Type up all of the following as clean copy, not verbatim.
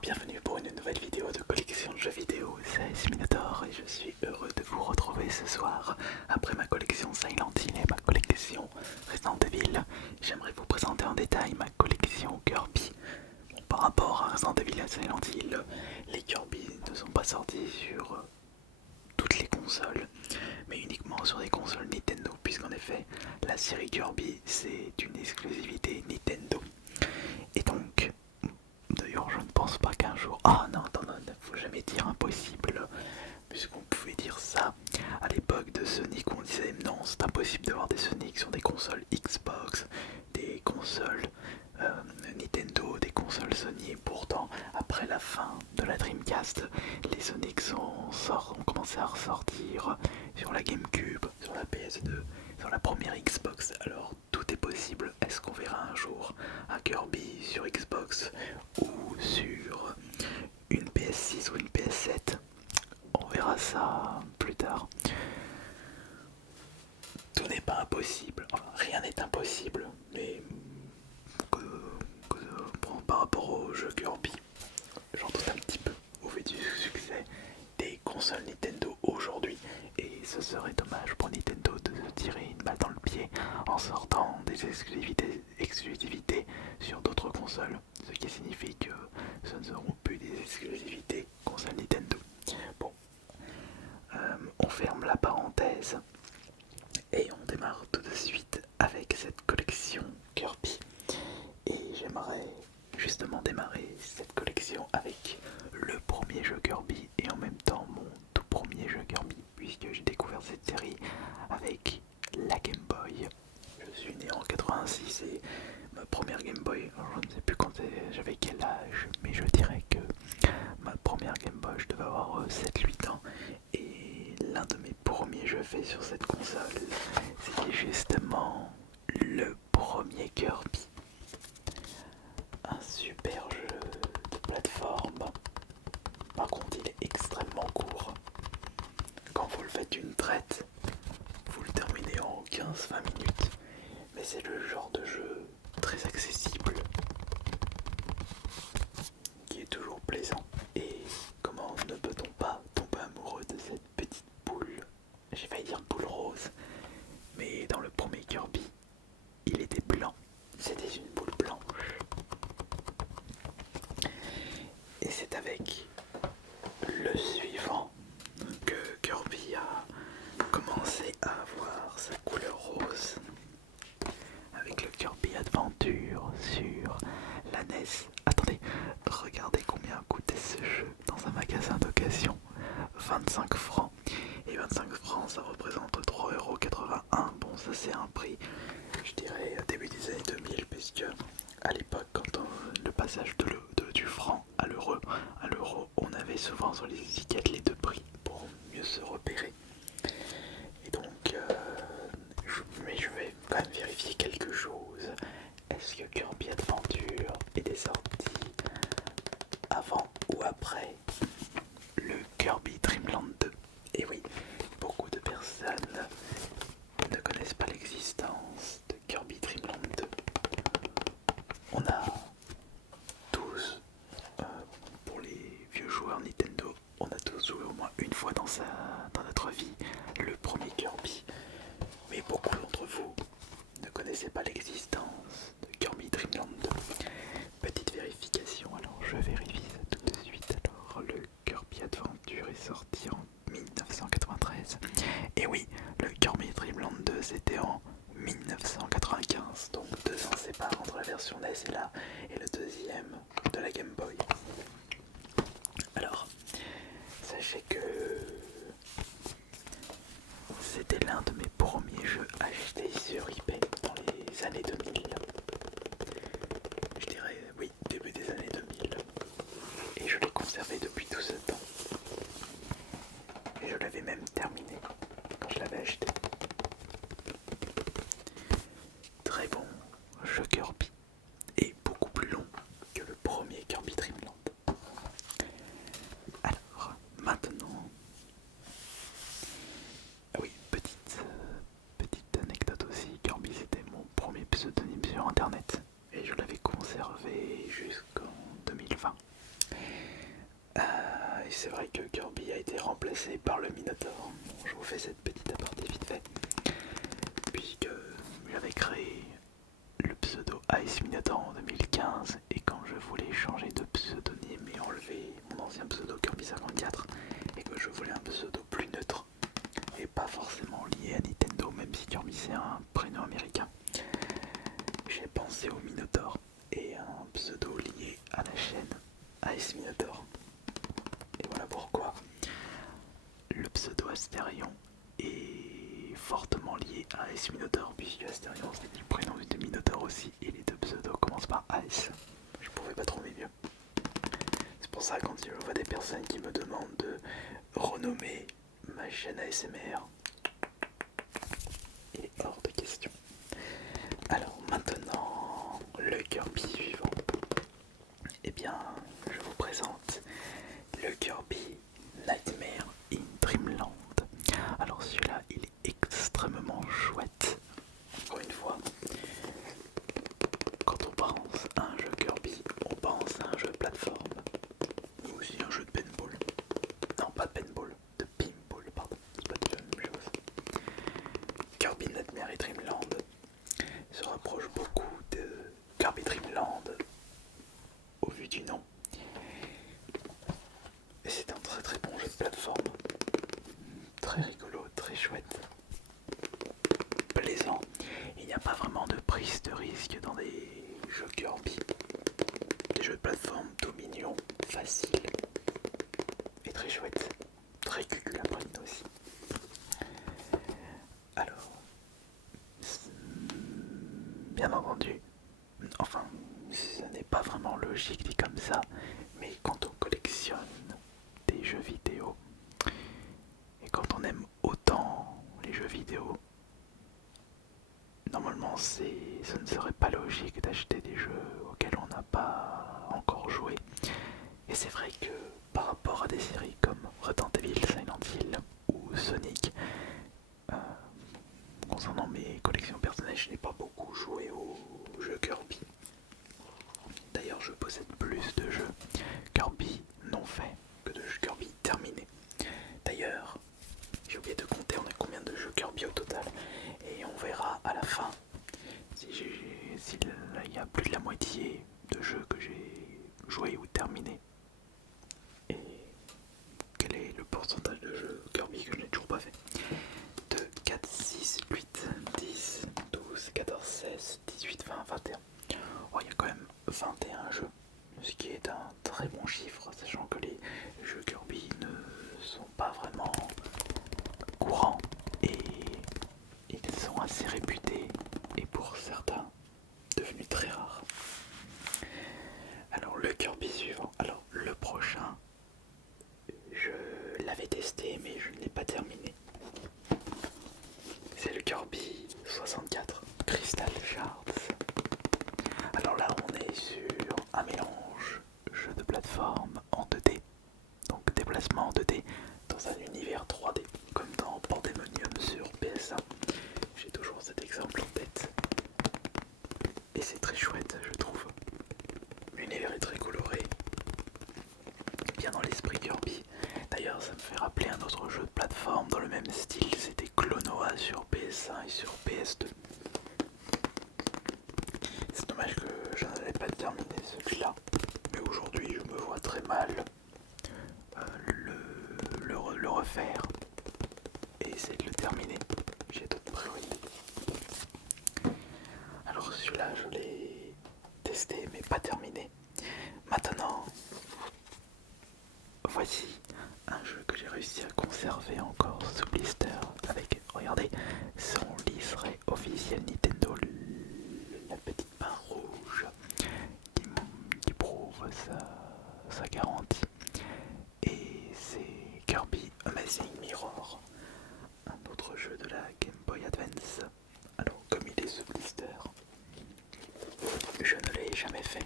Alors bienvenue pour une nouvelle vidéo de collection de jeux vidéo, c'est Simulator et je suis heureux de vous retrouver ce soir. Après ma collection Silent Hill et ma collection Resident Evil, j'aimerais vous présenter en détail ma collection Kirby. Bon, par rapport à Resident Evil et à Silent Hill, les Kirby ne sont pas sortis sur toutes les consoles, mais uniquement sur des consoles Nintendo, puisqu'en effet, la série Kirby c'est une exclusivité Nintendo. Et donc, d'ailleurs, je ne pense pas qu'un jour... Ah non, attends, non, ne faut jamais dire impossible, puisqu'on pouvait dire ça à l'époque de Sonic, où on disait non, c'est impossible d'avoir des Sonic sur des consoles Xbox, des consoles Nintendo, des consoles Sony. Et pourtant, après la fin de la Dreamcast, les Sonic ont commencé à ressortir sur la GameCube, sur la PS2, sur la première Xbox. Alors tout est possible. Est-ce qu'on verra un jour un Kirby sur Xbox ou sur une PS6 ou une PS7? On verra ça plus tard. Tout n'est pas impossible, enfin, rien n'est impossible, mais par rapport au jeu Kirby, j'en doute un petit peu au vu du succès des consoles Nintendo aujourd'hui, et ce serait dommage pour Nintendo de se tirer une balle dans le pied en sortant des exclusivités sur d'autres consoles, ce qui signifie que ce ne seront plus des exclusivités consoles Nintendo. Bon, on ferme la parenthèse et on démarre tout de suite avec cette collection Kirby. Et j'aimerais justement démarrer cette collection avec le premier jeu Kirby et en même temps mon tout premier jeu Kirby, puisque j'ai découvert cette série avec la Game Boy. Je suis né en 86 et ma première Game Boy, je ne sais plus quand j'avais quel âge, mais je dirais que ma première Game Boy, je devais avoir 7-8 ans. Et l'un de mes premiers jeux faits sur cette console, c'était justement le premier Kirby. Un super jeu de plateforme. Par contre, il est extrêmement court. Quand vous le faites d'une traite, vous le terminez en 15-20 minutes. Mais c'est le genre de jeu très accessible, qui est toujours plaisant. Et comment ne peut-on pas tomber amoureux de cette petite boule? J'ai failli dire boule rose, mais dans le premier Kirby, il était blanc. C'était une boule blanche. Et c'est avec le suivant que Kirby a commencé à avoir sa couleur rose. Avec le Kirby Adventure sur la NES. Attendez, regardez combien coûtait ce jeu dans un magasin d'occasion. 25 francs. Et 25 francs, ça représente 3,81€. Bon, ça c'est un prix, je dirais, début des années 2000, puisque à l'époque, quand le passage du franc à l'euro, on avait souvent sur les étiquettes les deux prix pour mieux se repérer. Et donc, mais je vais quand même vérifier quelque chose. Est-ce que Kirby Adventure était sorti avant ou après le Kirby Dream Land 2? Et oui, beaucoup de personnes ne connaissent pas l'existence de Kirby Dream Land 2. On a tous, pour les vieux joueurs Nintendo, on a tous joué au moins une fois dans notre vie le premier Kirby. Mais beaucoup d'entre vous ne connaissaient pas l'existence de Kirby Dream Land 2. Petite vérification, alors je vérifie ça tout de suite. Alors le Kirby Adventure est sorti en 1993. Et oui, le Kirby Dream Land 2 c'était en 1995. Donc 2 ans séparent entre la version NES et le deuxième de la Game Boy. Alors, sachez que c'était l'un de mes premiers jeux achetés sur eBay dans les années 2000. Je dirais, oui, début des années 2000. Et je l'ai conservé depuis tout ce temps. Et je l'avais même terminé quand je l'avais acheté. Très bon jeu Kirby. Et beaucoup plus Et c'est vrai que Kirby a été remplacé par le Minotaur. Bon, je vous fais cette petite aparté vite fait. Puisque j'avais créé le pseudo Ice Minotaur en 2015 et quand je voulais changer de pseudonyme et enlever mon ancien pseudo Kirby 54 et que je voulais un pseudo plus neutre et pas forcément lié à Nintendo, même si Kirby c'est un prénom américain, j'ai pensé au Minotaur et à un pseudo lié à la chaîne Ice Minotaur. Et voilà pourquoi le pseudo Astérion est fortement lié à Ice Minotaur, puisque Astérion c'est du prénom de Minotaur aussi, et les deux pseudos commencent par Ice. Je pouvais pas trouver mieux. C'est pour ça quand je vois des personnes qui me demandent de renommer ma chaîne ASMR, il est hors de question. Alors maintenant, le Kirby suivant. Eh bien, je vous présente le Kirby Nightmare in Dreamland. Alors celui-là, il est extrêmement chouette. Encore une fois, quand on pense à un jeu Kirby, on pense à un jeu de plateforme, mais aussi un jeu de paintball. Non, pas de paintball, de pinball, pardon, c'est pas déjà la même chose. Kirby Nightmare in Dreamland se rapproche beaucoup de Kirby Dream Land au vu du nom. Et c'est un très très bon jeu de plateforme. Très rigolo, très chouette. Plaisant. Il n'y a pas vraiment de prise de risque dans des jeux Kirby. Des jeux de plateforme tout mignons, faciles et très chouettes. Très cucu la prime aussi. Alors, bien entendu, enfin, ce n'est pas vraiment logique dit comme ça, mais quand on collectionne des jeux vidéo, et quand on aime autant les jeux vidéo, normalement ce ne serait pas logique d'acheter des jeux auxquels on n'a pas encore joué. Et c'est vrai que par rapport à des séries comme Resident Evil, Silent Hill ou Sonic, concernant mes collections personnelles, je n'ai pas beaucoup joué aux jeux Kirby. D'ailleurs, je possède plus de jeux Kirby non faits que de jeux Kirby terminés. D'ailleurs, j'ai oublié de compter on a combien de jeux Kirby au total. Et on verra à la fin s'il y a plus de la moitié de jeux que j'ai joué ou terminé. Et quel est le pourcentage de jeux Kirby que je n'ai toujours pas fait. 2, 4, 6, 8, 10, 12, 14, 16, 18, 20, 21. Oh, il y a quand même 21 jeux, ce qui est un très bon chiffre, sachant que les jeux Kirby ne sont pas vraiment courants et ils sont assez réputés et pour certains devenus très rares. Alors le Kirby suivant, alors le prochain, je l'avais testé mais je ne l'ai pas terminé. C'est le Kirby 64 Crystal Shards. Alors là on est sur un mélange jeu de plateforme en 2D, donc déplacement en 2D dans un univers 3D, comme dans Pandemonium sur PS1. J'ai toujours cet exemple en tête. Et c'est très chouette, je trouve. L'univers est très coloré, bien dans l'esprit Kirby. D'ailleurs, ça me fait rappeler un autre jeu de plateforme dans le même style, c'était Clonoa sur PS1 et sur PS2. C'est dommage que je n'avais pas terminé celui-là, mais aujourd'hui je me vois très mal le refaire et essayer de le terminer. J'ai d'autres priorités. Alors celui-là je l'ai testé mais pas terminé. Maintenant, voici un jeu que j'ai réussi à conserver encore sous blister avec, regardez, son liseré officiel Nintendo, la petite barre rouge qui prouve sa garantie. Et c'est Kirby Amazing Mirror, un autre jeu de la Game Boy Advance. Alors comme il est sous blister, je ne l'ai jamais fait.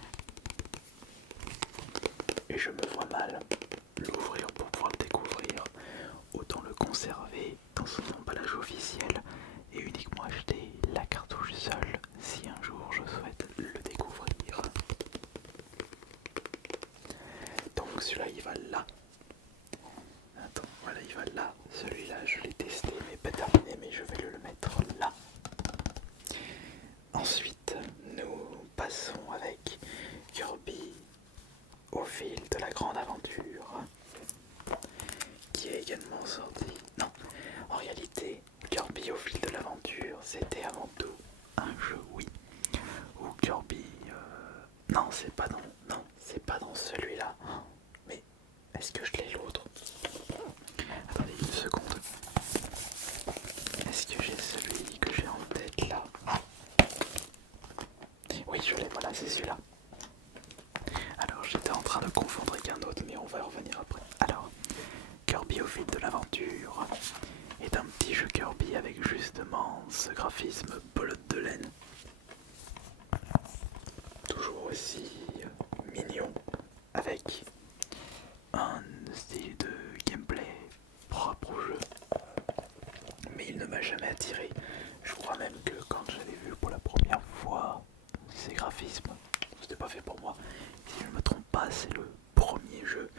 Et je me vois mal l'ouvrir pour pouvoir le découvrir. Autant le conserver dans son emballage officiel et uniquement acheter la cartouche seule si un jour je souhaite le découvrir. Donc celui-là il va là. Voilà, il va là. Celui-là, je l'ai testé, mais pas terminé, mais je vais le mettre là. Ensuite, nous passons avec Kirby au fil de la grande aventure, qui est également sorti. Non, en réalité, Kirby au fil de l'aventure, c'était avant tout un jeu, oui. Ou Kirby. Non, c'est pas dans. Non, c'est pas dans celui-là. Mais est-ce que je l'ai l'autre? Attendez une seconde. Est-ce que j'ai celui que j'ai en tête là? Oui, je l'ai, voilà, c'est celui-là. Alors, j'étais en train de confondre avec un autre, mais on va y revenir après. Alors, Kirby au fil de l'aventure est un petit jeu Kirby avec justement ce graphisme pelote de laine. Toujours aussi mignon, avec un style de gameplay propre au jeu. Mais il ne m'a jamais attiré. Je crois même que quand j'avais vu pour la première fois ces graphismes, c'était pas fait pour moi. Si je ne me trompe pas, c'est le premier jeu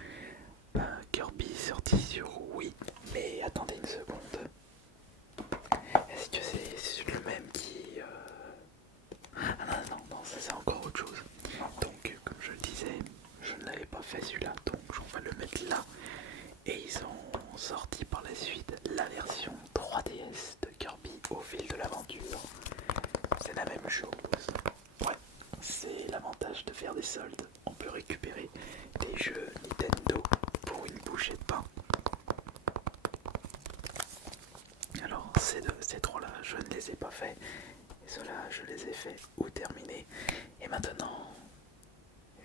Kirby sorti sur Wii. Mais attendez une seconde. Est-ce que c'est le même qui... Ah non, ça c'est encore autre chose. Donc, comme je le disais, je ne l'avais pas fait celui-là, donc on va le mettre là. Et ils ont sorti par la suite la version 3DS de Kirby au fil de l'aventure. C'est la même chose. Ouais, c'est l'avantage de faire des soldes. On peut récupérer des jeux Nintendo pour une bouchée de pain. Alors ces trois-là, je ne les ai pas faits. Et ceux-là, je les ai faits ou terminés. Et maintenant,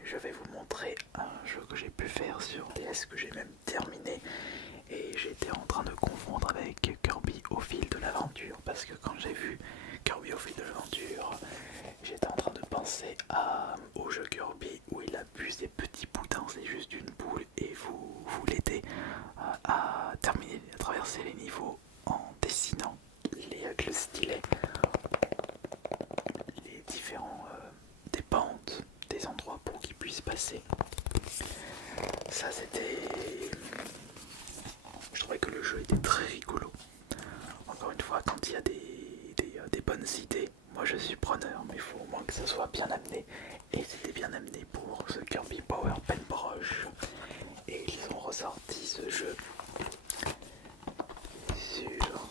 je vais vous montrer un jeu que j'ai pu faire sur DS, que j'ai même terminé. Et j'étais en train de confondre avec Kirby au fil de l'aventure. Parce que quand j'ai vu Kirby au fil de l'aventure, j'étais en train de penser au jeu Kirby où il abuse des petits boutons, c'est juste une boule et vous l'aidez à terminer, à traverser les niveaux en dessinant avec le stylet les différents des pentes, des endroits pour qu'ils puissent passer. Ça c'était... Je trouvais que le jeu était très rigolo. Encore une fois, quand il y a des bonnes idées, moi je suis preneur, mais il faut au moins que ça soit bien amené. Et c'était bien amené pour ce Kirby Power Paintbrush. Et ils ont ressorti ce jeu sur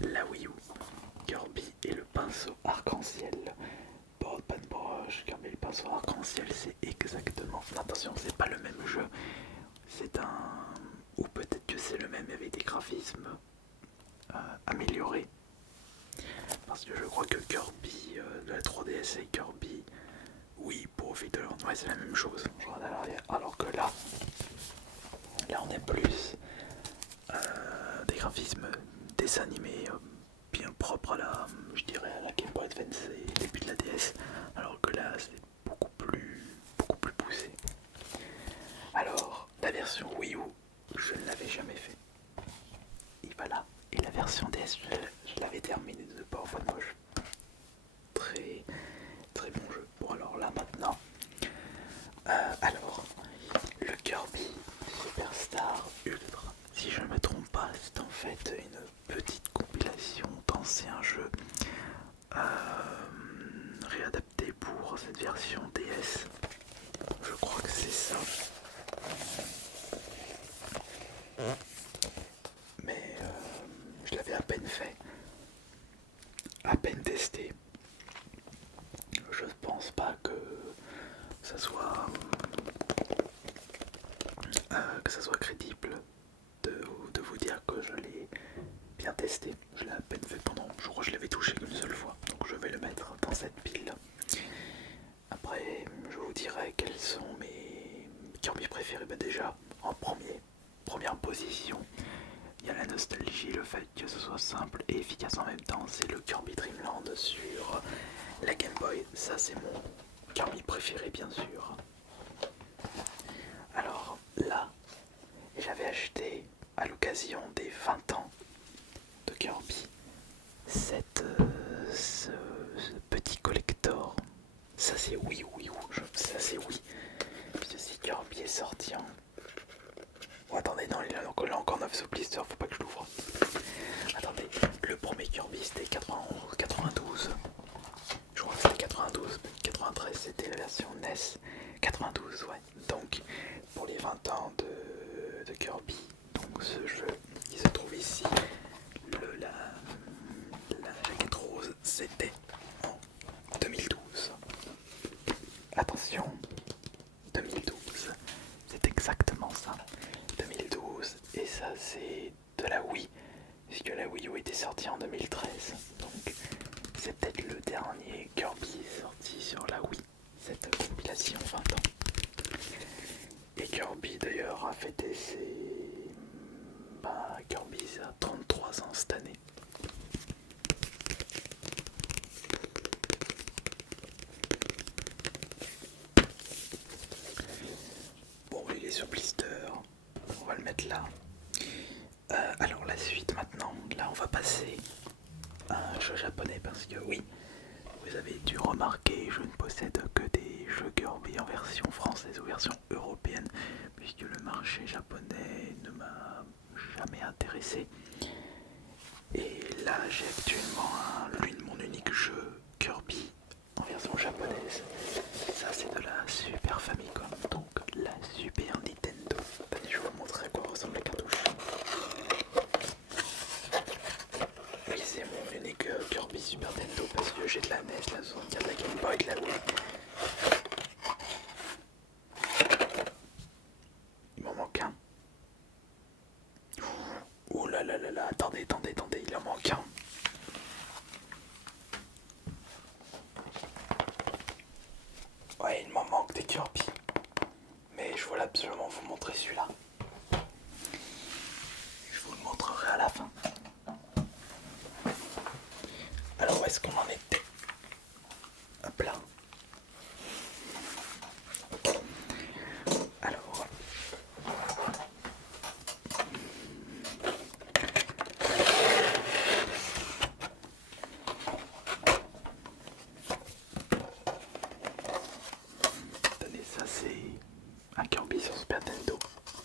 la Wii U. Kirby et le pinceau arc-en-ciel. Power Paintbrush, Kirby et le pinceau arc-en-ciel, c'est exactement... Attention, c'est pas le même jeu. C'est un... Ou peut-être que c'est le même avec des graphismes améliorés. Parce que je crois que Kirby de la 3DS et Kirby, oui, pour Fil de l'Ordre, ouais, c'est la même chose. Je regarde à l'arrière. Alors que là on est plus des graphismes dessin animé bien propres à la, je dirais, à la Game Boy Advance et début de la DS. Alors que là, c'est beaucoup plus poussé. Alors, la version Wii U, je ne l'avais jamais fait. Et voilà. Et la version DS, je l'avais terminé de Powerful Moche. Très très bon jeu. Bon alors là maintenant, alors le Kirby Superstar Ultra, si je ne me trompe pas, c'est en fait une petite compilation d'anciens jeux réadaptés pour cette version DS. Je crois que c'est ça. Mais je l'avais à peine fait, à peine testé. Je pense pas que ça soit crédible de vous dire que je l'ai bien testé. Je l'ai à peine fait pendant, je crois que je l'avais touché qu'une seule fois, donc je vais le mettre dans cette pile. Après, je vous dirai quels sont mes Kirby préférés. Ben déjà, en première position, il y a la nostalgie, le fait que ce soit simple et efficace en même temps. C'est le Kirby Dreamland sur la Game Boy. Ça, c'est mon Kirby préféré, bien sûr. Alors là, j'avais acheté à l'occasion des 20 ans de Kirby ce petit collector. Ça c'est oui, ça c'est oui. Puisque si Kirby est sorti en... Oh, attends, attendez, non, il y en a encore 9 sous blister, faut pas que je l'ouvre. Attendez, le premier Kirby c'était 91, 92. Je crois que c'était 92, 93 c'était la version NES. 92, ouais. Donc, pour les 20 ans de Kirby, donc ce jeu qui se trouve ici, la jaquette rose, c'était en 2012. Attention, 2012, c'est exactement ça. 2012, et ça c'est de la Wii, puisque la Wii U était sortie en 2013. Donc c'est peut-être le dernier Kirby sorti sur la Wii, cette compilation 20 ans. Et Kirby d'ailleurs a fêté ses... Kirby a 33 ans cette année. Bon, il est sur blister, on va le mettre là. Alors la suite maintenant, là on va passer à un jeu japonais parce que oui, vous avez dû remarquer, je ne possède que des jeux Kirby en version française ou version européenne puisque le marché japonais ne m'a jamais intéressé. Et là j'ai actuellement mon unique jeu Kirby en version japonaise. Ça c'est de la Super Famicom, donc la Super Nintendo. Attendez, je vais vous montrer à quoi ressemble la cartouche. Oui, c'est mon unique Kirby Super Nintendo parce que j'ai de la NES, la 64, de la Game Boy, de la Wii. Il m'en manque un. Ouh là là là là, attendez, il en manque un. Ouais, il m'en manque des Kirby. Mais je voulais absolument vous montrer celui-là. Je vous le montrerai à la fin. Alors, où est-ce qu'on en était? Hop là. Alors, tenez, ça c'est un Kirby sur Super Nintendo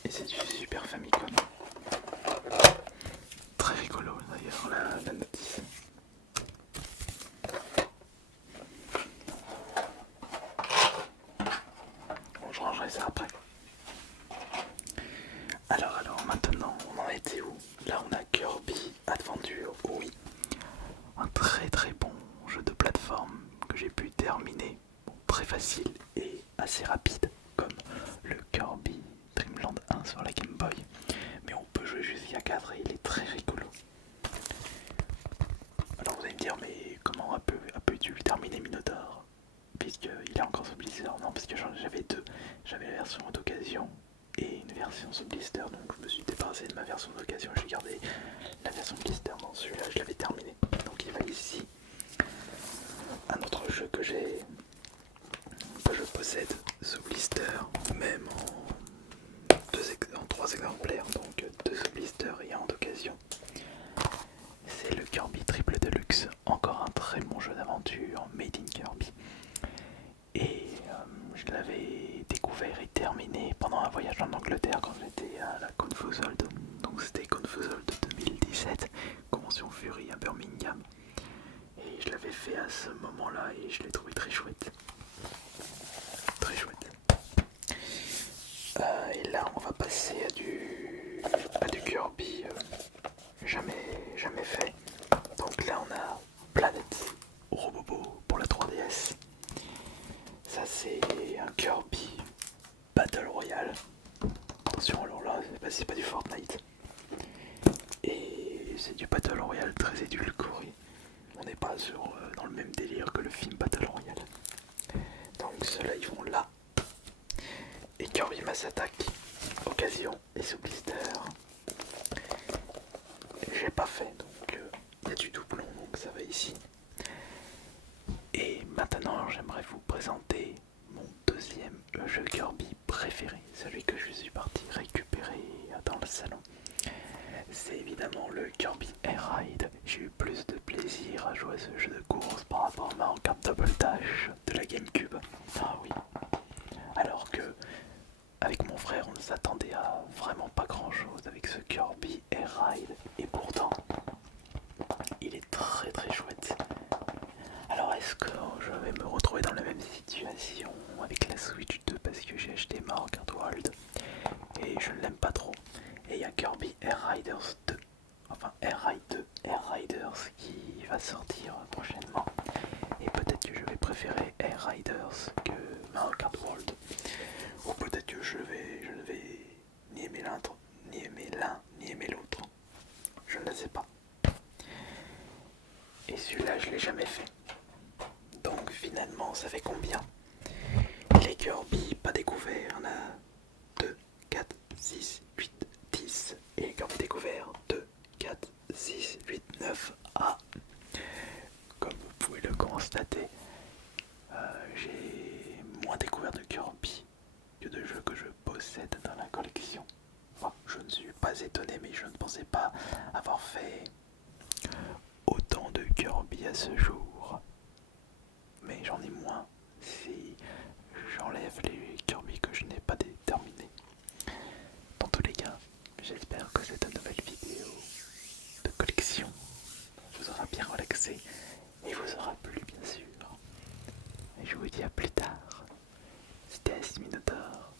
et c'est du Super Famicom. Très rigolo d'ailleurs la notice. Bon, je rangerai ça après. Alors maintenant, on en était où? Là on a Kirby Adventure, oui. Un très très bon jeu de plateforme que j'ai pu terminer. Bon, très facile et assez rapide, comme le Kirby Dream Land 1 sur la Game Boy. Mais on peut jouer jusqu'à 4 et il est très rigolo. Alors vous allez me dire, mais comment as-tu terminé Minotaur? Puisqu'il est encore sous blister. Non, parce que j'avais deux. J'avais la version d'occasion et une version sous blister, donc je me suis débarrassé de ma version d'occasion et j'ai gardé la version blister. Dans celui-là, je l'avais terminé. Donc il va ici un autre jeu que je possède sous blister, même en 3 exemplaires, donc 2 sous blister et un d'occasion. C'est le Kirby Triple Deluxe, encore un très bon jeu d'aventure made in Kirby. Et je l'avais découvert et terminé pendant un voyage en Angleterre quand j'étais à la Confusold. Donc c'était Confusold 2017, Convention Fury à Birmingham. Et je l'avais fait à ce moment-là et je l'ai trouvé très chouette. Très chouette. Et là on va passer à du Kirby jamais fait. Donc là on a Planet Robobo pour la 3DS. Ça c'est un Kirby Battle Royale. Attention, alors là c'est pas du Fortnite. Et c'est du Battle Royale très édulcoré. On n'est pas dans le même délire que le film Battle Royale. Donc ceux-là ils vont là. Et Kirby Mass Attack, occasion et sous blister. J'ai pas fait, donc il y a du doublon, donc ça va ici. Et maintenant j'aimerais vous présenter mon deuxième jeu Kirby préféré, celui que je suis parti récupérer dans le salon. C'est évidemment le Kirby Air Ride. J'ai eu plus de plaisir à jouer à ce jeu de course par rapport à Mario Kart Double Dash de la GameCube. Ah oui. Alors que avec mon frère, on s'attendait à vraiment pas grand chose avec ce Kirby Air Ride, et pourtant il est très très chouette. Alors est-ce que je vais me retrouver dans la même situation avec la Switch 2 parce que j'ai acheté Mario Kart World et je ne l'aime pas trop. Et il y a Kirby Air Riders 2, enfin Air Ride 2, Air Riders qui va sortir prochainement. Et peut-être que je vais préférer Air Riders que Mario Kart World. Ou peut-être que je ne vais ni aimer l'un, ni aimer l'autre. Je ne le sais pas. Et celui-là, je l'ai jamais fait. Donc finalement, ça fait combien? Les Kirby pas découverts, on a 2, 4, 6, 8, 10. Et les Kirby découverts, 2, 4, 6, 8, 9. Ah, comme vous pouvez le constater, j'ai moins découvert de Kirby que de jeux que je possède dans la collection. Bon, je ne suis pas étonné, mais je ne pensais pas avoir fait autant de Kirby à ce jour. Mais j'en ai moins si j'enlève les Kirby que je n'ai pas terminés. Dans tous les cas, j'espère que cette nouvelle vidéo de collection vous aura bien relaxé et vous aura plu bien sûr. Et je vous dis à plus tard. C'était Minotaur.